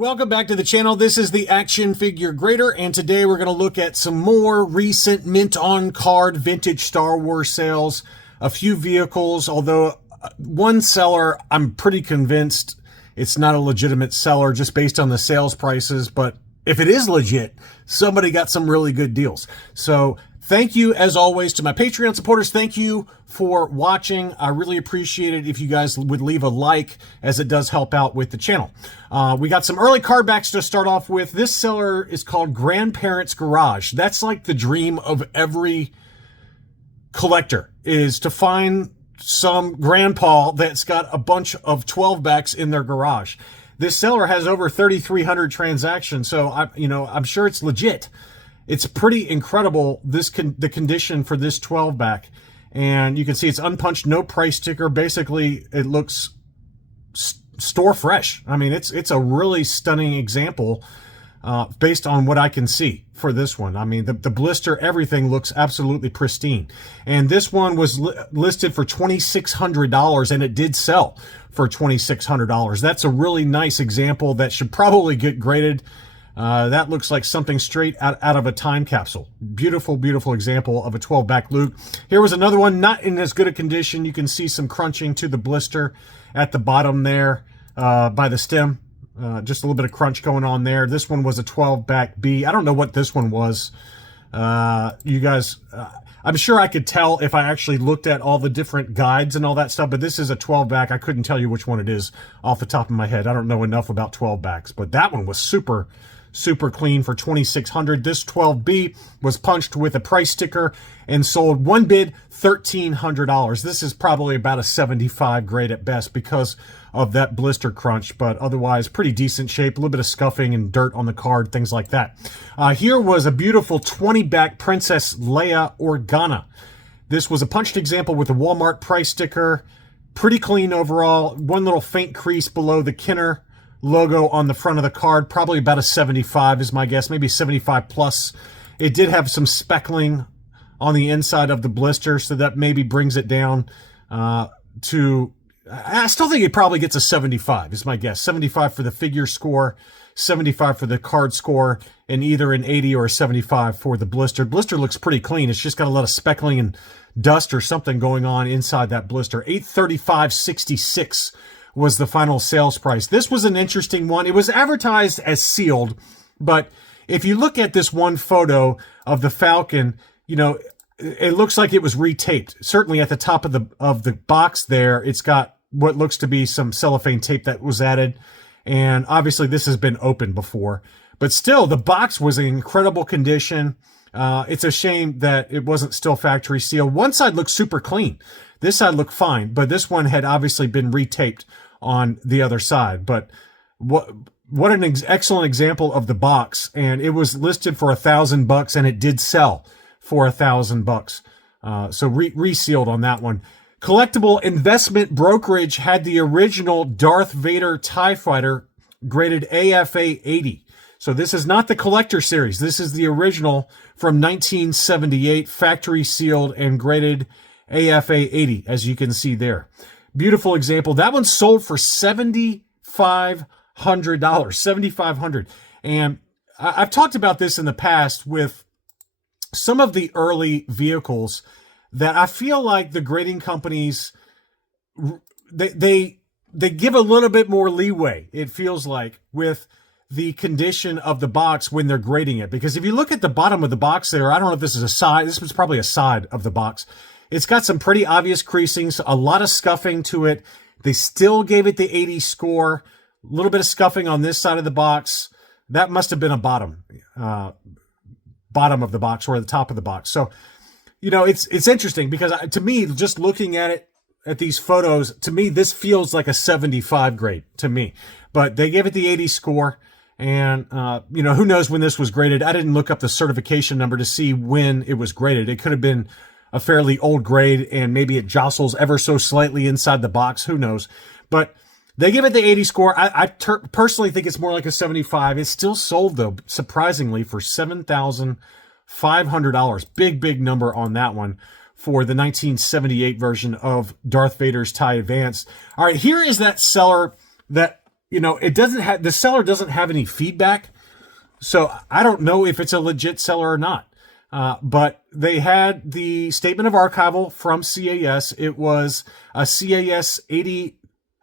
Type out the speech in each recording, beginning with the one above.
Welcome back to the channel. This is the Action Figure Grader, and today we're going to look at some more recent mint on card vintage Star Wars sales. A few vehicles, although one seller, I'm pretty convinced it's not a legitimate seller just based on the sales prices, but if it is legit, somebody got some really good deals. So thank you, as always, to my Patreon supporters. Thank you for watching. I really appreciate it if you guys would leave a like, as it does help out with the channel. We got some early card backs to start off with. This seller is called Grandparents Garage. That's like the dream of every collector, is to find some grandpa that's got a bunch of 12 backs in their garage. This seller has over 3,300 transactions, so I'm sure it's legit. It's pretty incredible, the condition for this 12 back. And you can see it's unpunched, no price sticker. Basically, it looks store fresh. I mean, it's a really stunning example based on what I can see for this one. I mean, the blister, everything looks absolutely pristine. And this one was listed for $2,600, and it did sell for $2,600. That's a really nice example that should probably get graded. That looks like something straight out of a time capsule. Beautiful, beautiful example of a 12-back Luke. Here was another one, not in as good a condition. You can see some crunching to the blister at the bottom there by the stem. Just a little bit of crunch going on there. This one was a 12-back B. I don't know what this one was. You guys, I'm sure I could tell if I actually looked at all the different guides and all that stuff, but this is a 12-back. I couldn't tell you which one it is off the top of my head. I don't know enough about 12-backs, but that one was super clean for $2,600. This 12B was punched with a price sticker and sold one bid, $1,300. This is probably about a 75 grade at best because of that blister crunch, but otherwise pretty decent shape. A little bit of scuffing and dirt on the card, things like that. Here was a beautiful 20-back Princess Leia Organa. This was a punched example with a Walmart price sticker. Pretty clean overall. One little faint crease below the Kenner logo on the front of the card. Probably about a 75 is my guess, maybe 75 plus. It did have some speckling on the inside of the blister, so that maybe brings it down to... I still think it probably gets a 75 is my guess. 75 for the figure score, 75 for the card score, and either an 80 or a 75 for the blister. Blister looks pretty clean. It's just got a lot of speckling and dust or something going on inside that blister. $835.66 was the final sales price. This was an interesting one. It was advertised as sealed, but if you look at this one photo of the Falcon, you know, it looks like it was retaped. Certainly at the top of the box there, it's got what looks to be some cellophane tape that was added. And obviously this has been opened before, but still the box was in incredible condition. It's a shame that it wasn't still factory sealed. One side looked super clean. This side looked fine, but this one had obviously been retaped on the other side. But what an excellent example of the box. And it was listed for $1,000 and it did sell for $1,000. So resealed on that one. Collectible Investment Brokerage had the original Darth Vader TIE Fighter graded AFA 80. So this is not the collector series. This is the original from 1978, factory sealed and graded AFA 80, as you can see there. Beautiful example. That one sold for $7,500. $7,500. And I've talked about this in the past with some of the early vehicles that I feel like the grading companies, they give a little bit more leeway, it feels like, with the condition of the box when they're grading it. Because if you look at the bottom of the box there, I don't know if this is a side, this was probably a side of the box. It's got some pretty obvious creasings, a lot of scuffing to it. They still gave it the 80 score. A little bit of scuffing on this side of the box. That must have been a bottom of the box or the top of the box. So, you know, it's interesting because to me, just looking at it, at these photos, to me, this feels like a 75 grade to me. But they gave it the 80 score. And, you know, who knows when this was graded. I didn't look up the certification number to see when it was graded. It could have been a fairly old grade and maybe it jostles ever so slightly inside the box. Who knows? But they give it the 80 score. I personally think it's more like a 75. It's still sold, though, surprisingly, for $7,500. Big number on that one for the 1978 version of Darth Vader's TIE Advance. All right, here is that seller that it doesn't have, the seller doesn't have any feedback. So I don't know if it's a legit seller or not. But they had the statement of archival from CAS. It was a CAS 80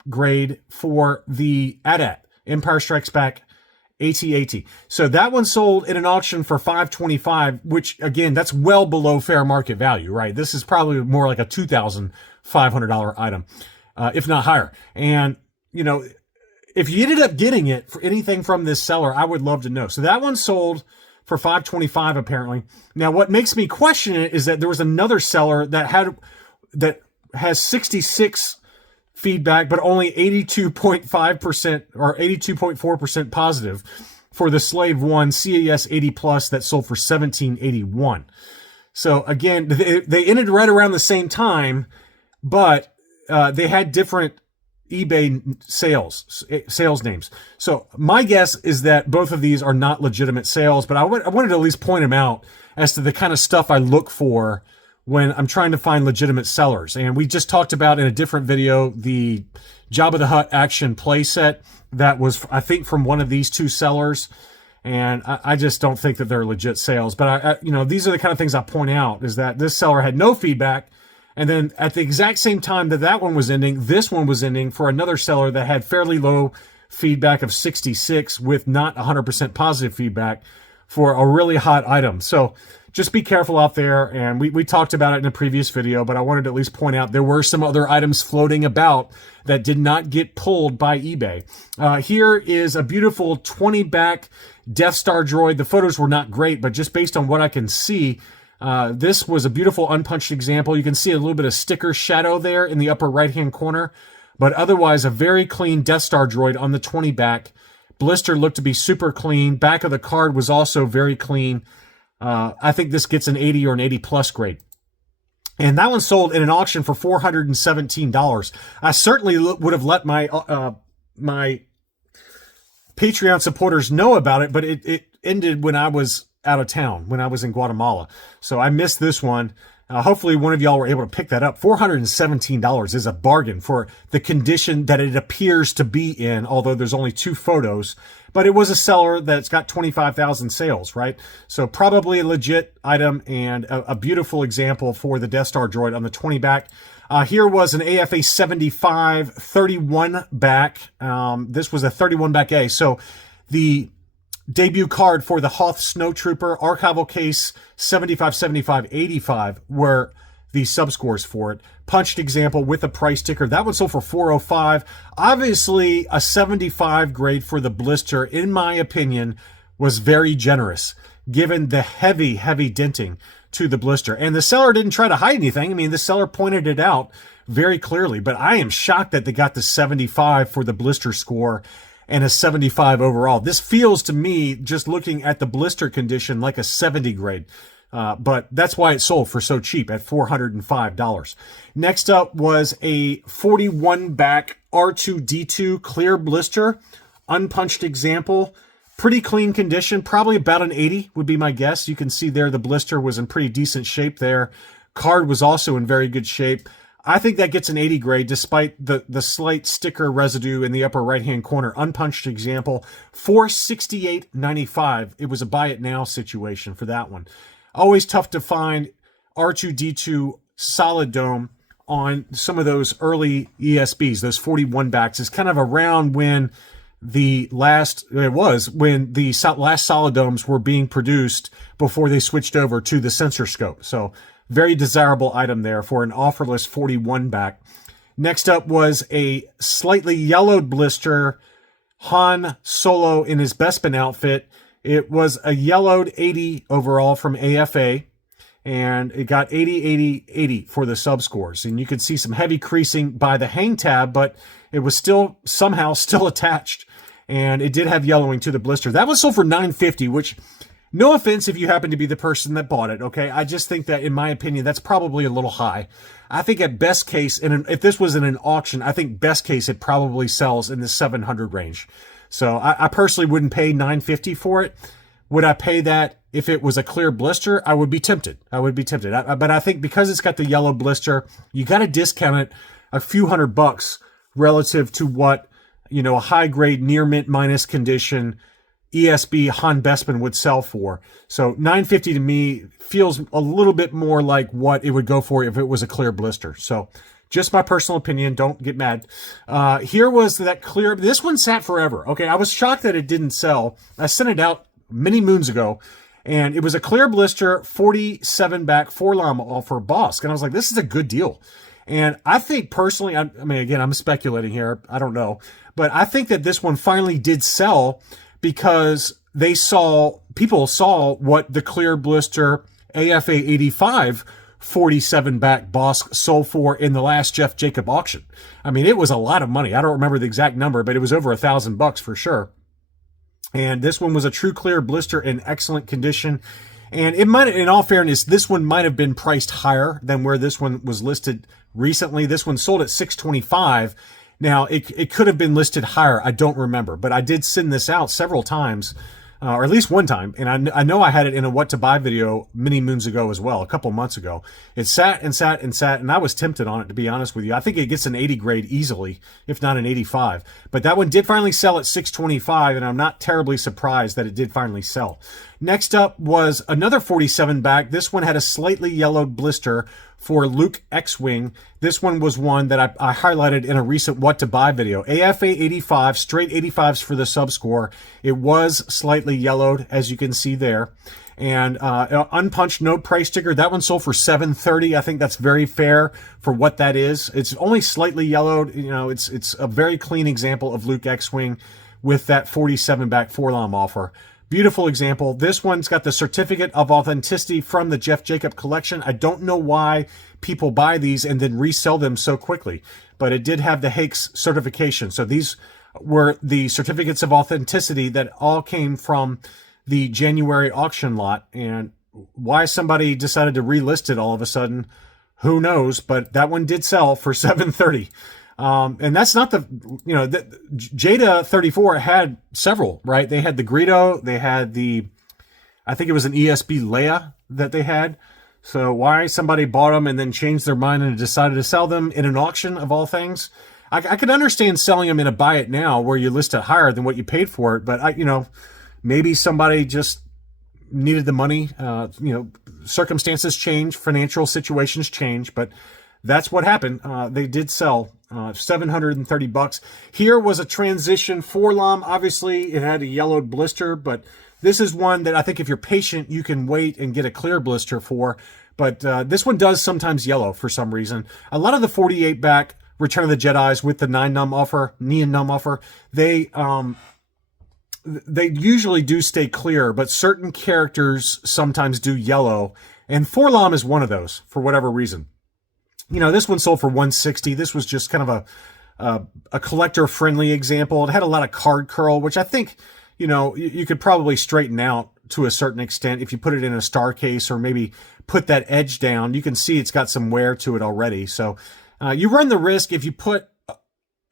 grade for the AT-AT, Empire Strikes Back AT-AT. So that one sold in an auction for $525, which again, that's well below fair market value, right? This is probably more like a $2,500 item, if not higher. And, if you ended up getting it for anything from this seller, I would love to know. So that one sold for $525 apparently. Now, what makes me question it is that there was another seller that has 66 feedback, but only 82.5% or 82.4% positive for the Slave 1 CAS 80 Plus that sold for $1781. So again, they ended right around the same time, but they had different eBay sales names. So my guess is that both of these are not legitimate sales, but I wanted to at least point them out as to the kind of stuff I look for when I'm trying to find legitimate sellers. And we just talked about in a different video the Jabba the Hutt action playset that was, I think, from one of these two sellers. And I just don't think that they're legit sales. But these are the kind of things I point out, is that this seller had no feedback. And then at the exact same time that one was ending, this one was ending for another seller that had fairly low feedback of 66 with not 100% positive feedback for a really hot item. So just be careful out there. And we talked about it in a previous video, but I wanted to at least point out there were some other items floating about that did not get pulled by eBay. Here is a beautiful 20-back Death Star droid. The photos were not great, but just based on what I can see, this was a beautiful unpunched example. You can see a little bit of sticker shadow there in the upper right-hand corner, but otherwise a very clean Death Star droid on the 20 back. Blister looked to be super clean. Back of the card was also very clean. I think this gets an 80 or an 80 plus grade. And that one sold in an auction for $417. I certainly would have let my my Patreon supporters know about it, but it ended when I was out of town, when I was in Guatemala. So I missed this one. Hopefully one of y'all were able to pick that up. $417 is a bargain for the condition that it appears to be in, although there's only two photos. But it was a seller that's got 25,000 sales, right? So probably a legit item and a beautiful example for the Death Star droid on the 20 back. Here was an AFA 75 31 back. This was a 31 back A. So the debut card for the Hoth Snowtrooper archival case 75, 75, 85 were the subscores for it. Punched example with a price sticker. That one sold for $405. Obviously, a 75 grade for the blister, in my opinion, was very generous, given the heavy, heavy denting to the blister. And the seller didn't try to hide anything. I mean, the seller pointed it out very clearly, but I am shocked that they got the 75 for the blister score and a 75 overall. This feels to me, just looking at the blister condition, like a 70 grade. But that's why it sold for so cheap at $405. Next up was a 41 back R2-D2 clear blister, unpunched example. Pretty clean condition, probably about an 80 would be my guess. You can see there the blister was in pretty decent shape there. Card was also in very good shape. I think that gets an 80 grade despite the slight sticker residue in the upper right-hand corner. Unpunched example, $468.95. It was a buy it now situation for that one. Always tough to find R2-D2 solid dome on some of those early ESBs, those 41 backs. Is kind of around when the last solid domes were being produced before they switched over to the sensor scope. So very desirable item there for an offerless 41 back. Next up was a slightly yellowed blister, Han Solo in his Bespin outfit. It was a yellowed 80 overall from AFA, and it got 80, 80, 80 for the subscores. And you could see some heavy creasing by the hang tab, but it was still somehow still attached, and it did have yellowing to the blister. That was sold for $950, which, no offense if you happen to be the person that bought it, okay? I just think that, in my opinion, that's probably a little high. I think at best case, if this was in an auction, I think best case it probably sells in the 700 range. So I personally wouldn't pay $950 for it. Would I pay that if it was a clear blister? I would be tempted. But I think because it's got the yellow blister, you got to discount it a few $100 relative to what a high grade near mint minus condition ESB Han Bespin would sell for. So $9.50 to me feels a little bit more like what it would go for if it was a clear blister. So just my personal opinion. Don't get mad. Here was that clear. This one sat forever. Okay, I was shocked that it didn't sell. I sent it out many moons ago, and it was a clear blister 47 back 4-lam offer Bosk. And I was like, this is a good deal. And I think personally, I mean, again, I'm speculating here. I don't know. But I think that this one finally did sell because people saw what the clear blister AFA 85 47 back Bosk sold for in the last Jeff Jacob auction. I mean, it was a lot of money. I don't remember the exact number, but it was over $1,000 for sure. And this one was a true clear blister in excellent condition. And it might, in all fairness, this one might have been priced higher than where this one was listed recently. This one sold at $625. Now, it could have been listed higher. I don't remember, but I did send this out several times, or at least one time. And I know I had it in a what to buy video many moons ago as well, a couple months ago. It sat and sat and sat, and I was tempted on it, to be honest with you. I think it gets an 80 grade easily, if not an 85. But that one did finally sell at $625, and I'm not terribly surprised that it did finally sell. Next up was another 47 back. This one had a slightly yellowed blister for Luke X-Wing. This one was one that I highlighted in a recent What to Buy video. AFA 85, straight 85s for the subscore. It was slightly yellowed, as you can see there. And unpunched, no price sticker. That one sold for $730. I think that's very fair for what that is. It's only slightly yellowed. It's a very clean example of Luke X-Wing with that 47 back 4-lam offer. Beautiful example. This one's got the certificate of authenticity from the Jeff Jacob collection. I don't know why people buy these and then resell them so quickly, but it did have the Hakes certification. So these were the certificates of authenticity that all came from the January auction lot. And why somebody decided to relist it all of a sudden, who knows? But that one did sell for $730. And that's not the Jedi 34 had several, right? They had the Greedo, they had I think it was an ESB Leia that they had. So why somebody bought them and then changed their mind and decided to sell them in an auction of all things? I could understand selling them in a buy it now where you list it higher than what you paid for it. But maybe somebody just needed the money. Circumstances change, financial situations change, but that's what happened. They did sell $730. Here was a transition 4-lam. Obviously, it had a yellowed blister, but this is one that I think if you're patient, you can wait and get a clear blister for. But this one does sometimes yellow for some reason. A lot of the 48 back Return of the Jedis with the neon num offer, they usually do stay clear, but certain characters sometimes do yellow, and 4-lam is one of those for whatever reason. This one sold for $160. This was just kind of a collector-friendly example. It had a lot of card curl, which I think, you could probably straighten out to a certain extent if you put it in a star case or maybe put that edge down. You can see it's got some wear to it already. So you run the risk if you put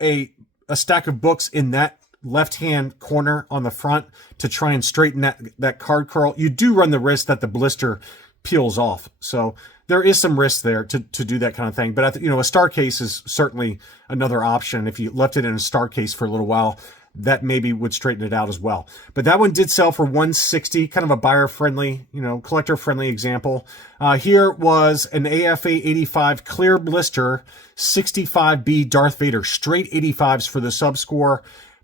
a stack of books in that left-hand corner on the front to try and straighten that card curl, you do run the risk that the blister peels off. So there is some risk there to do that kind of thing. But a star case is certainly another option. If you left it in a star case for a little while, that maybe would straighten it out as well. But that one did sell for $160, kind of a buyer-friendly, collector-friendly example. Here was an AFA 85 clear blister, 65B Darth Vader, straight 85s for the subscore.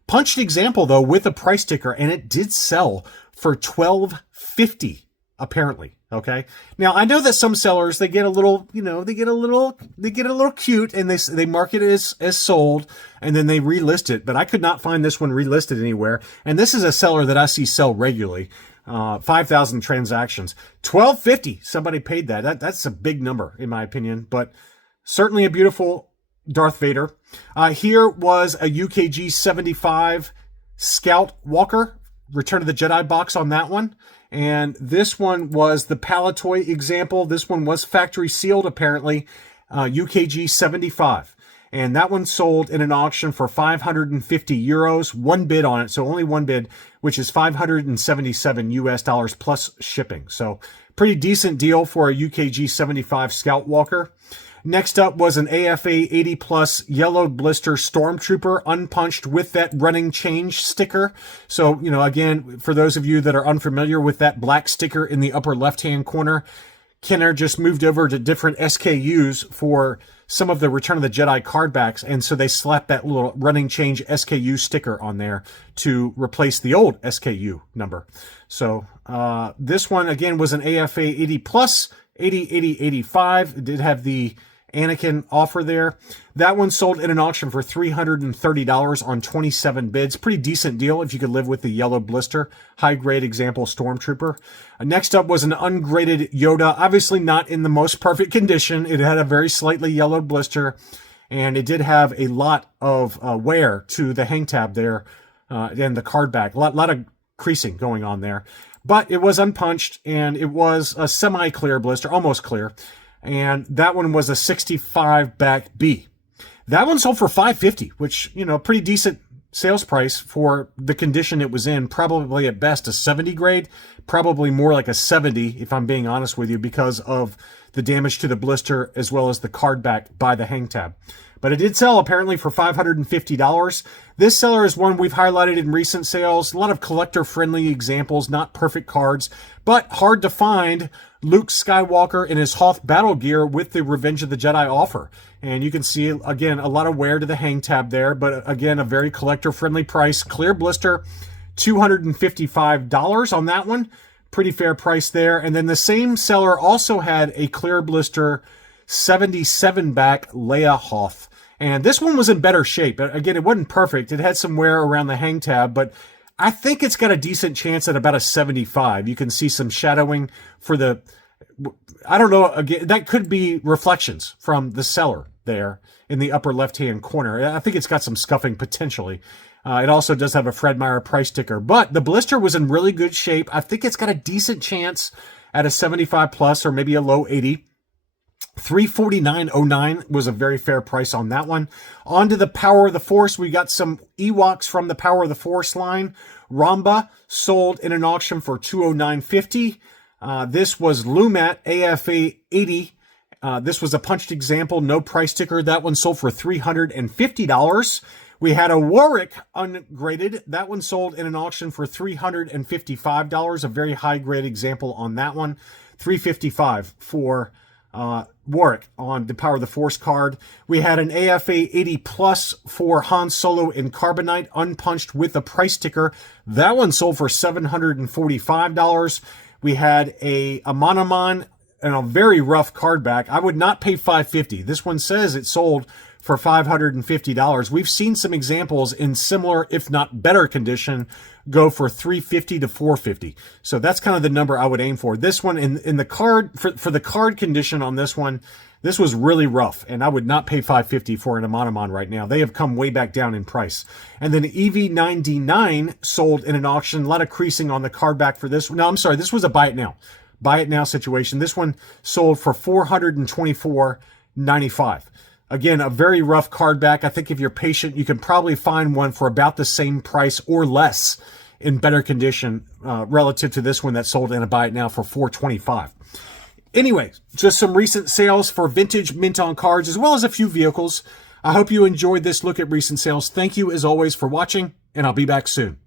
Punched example, though, with a price sticker, and it did sell for $12.50, apparently. Okay. Now I know that some sellers, they get a little, they get a little cute and they mark it as sold and then they relist it. But I could not find this one relisted anywhere. And this is a seller that I see sell regularly. 5,000 transactions, $12.50. Somebody paid that. That's a big number in my opinion, but certainly a beautiful Darth Vader. Here was a UKG 75 Scout Walker, Return of the Jedi box on that one. And this one was the Palatoy example. This one was factory sealed, apparently, UKG 75. And that one sold in an auction for 550 euros, one bid on it. So only one bid, which is 577 US dollars plus shipping. So pretty decent deal for a UKG 75 Scout Walker. Next up was an AFA 80 Plus Yellow Blister Stormtrooper, unpunched with that running change sticker. So, again, for those of you that are unfamiliar with that black sticker in the upper left-hand corner, Kenner just moved over to different SKUs for some of the Return of the Jedi card backs, and so they slapped that little running change SKU sticker on there to replace the old SKU number. So this one, again, was an AFA 80 Plus, 80, 80, 85. It did have the Anakin offer there. That one sold in an auction for $330 on 27 bids. Pretty decent deal if you could live with the yellow blister. High grade example Stormtrooper. Next up was an ungraded Yoda. Obviously not in the most perfect condition. It had a very slightly yellowed blister, and it did have a lot of wear to the hang tab there and the card back. A lot of creasing going on there. But it was unpunched, and it was a semi-clear blister, almost clear. And that one was a 65 back B. That one sold for $550, which, pretty decent sales price for the condition it was in. Probably at best a 70 grade, probably more like a 70 if I'm being honest with you, because of the damage to the blister as well as the card back by the hang tab. But it did sell apparently for $550. This seller is one we've highlighted in recent sales. A lot of collector-friendly examples, not perfect cards, but hard to find Luke Skywalker in his Hoth battle gear with the Revenge of the Jedi offer. And you can see, again, a lot of wear to the hang tab there, but again, a very collector-friendly price. Clear blister, $255 on that one. Pretty fair price there. And then the same seller also had a clear blister 77 back Leia Hoth. And this one was in better shape. Again, it wasn't perfect. It had some wear around the hang tab, but I think it's got a decent chance at about a 75. You can see some shadowing for the, I don't know, again, that could be reflections from the seller there in the upper left-hand corner. I think it's got some scuffing potentially. It also does have a Fred Meyer price sticker, but the blister was in really good shape. I think it's got a decent chance at a 75 plus or maybe a low 80. $349.09 was a very fair price on that one. On to the Power of the Force. We got some Ewoks from the Power of the Force line. Ramba sold in an auction for $209.50. This was Lumat AFA 80. This was a punched example, no price sticker. That one sold for $350. We had a Warwick ungraded. That one sold in an auction for $355. A very high grade example on that one. $355 for Warwick on the Power of the Force card. We had an AFA 80 Plus for Han Solo in Carbonite, unpunched with a price sticker. That one sold for $745. We had a Monomon and a very rough card back. I would not pay $550. This one says it sold for $550. We've seen some examples in similar, if not better condition, go for $350 to $450. So that's kind of the number I would aim for. This one in the card, for the card condition on this one, this was really rough, and I would not pay $550 for an Monomon right now. They have come way back down in price. And then EV99 sold in an auction. A lot of creasing on the card back for this. No, I'm sorry. This was a buy it now. Buy it now situation. This one sold for $424.95. Again, a very rough card back. I think if you're patient, you can probably find one for about the same price or less in better condition relative to this one that sold in a buy it now for $425. Anyway, just some recent sales for vintage mint on cards as well as a few vehicles. I hope you enjoyed this look at recent sales. Thank you as always for watching, and I'll be back soon.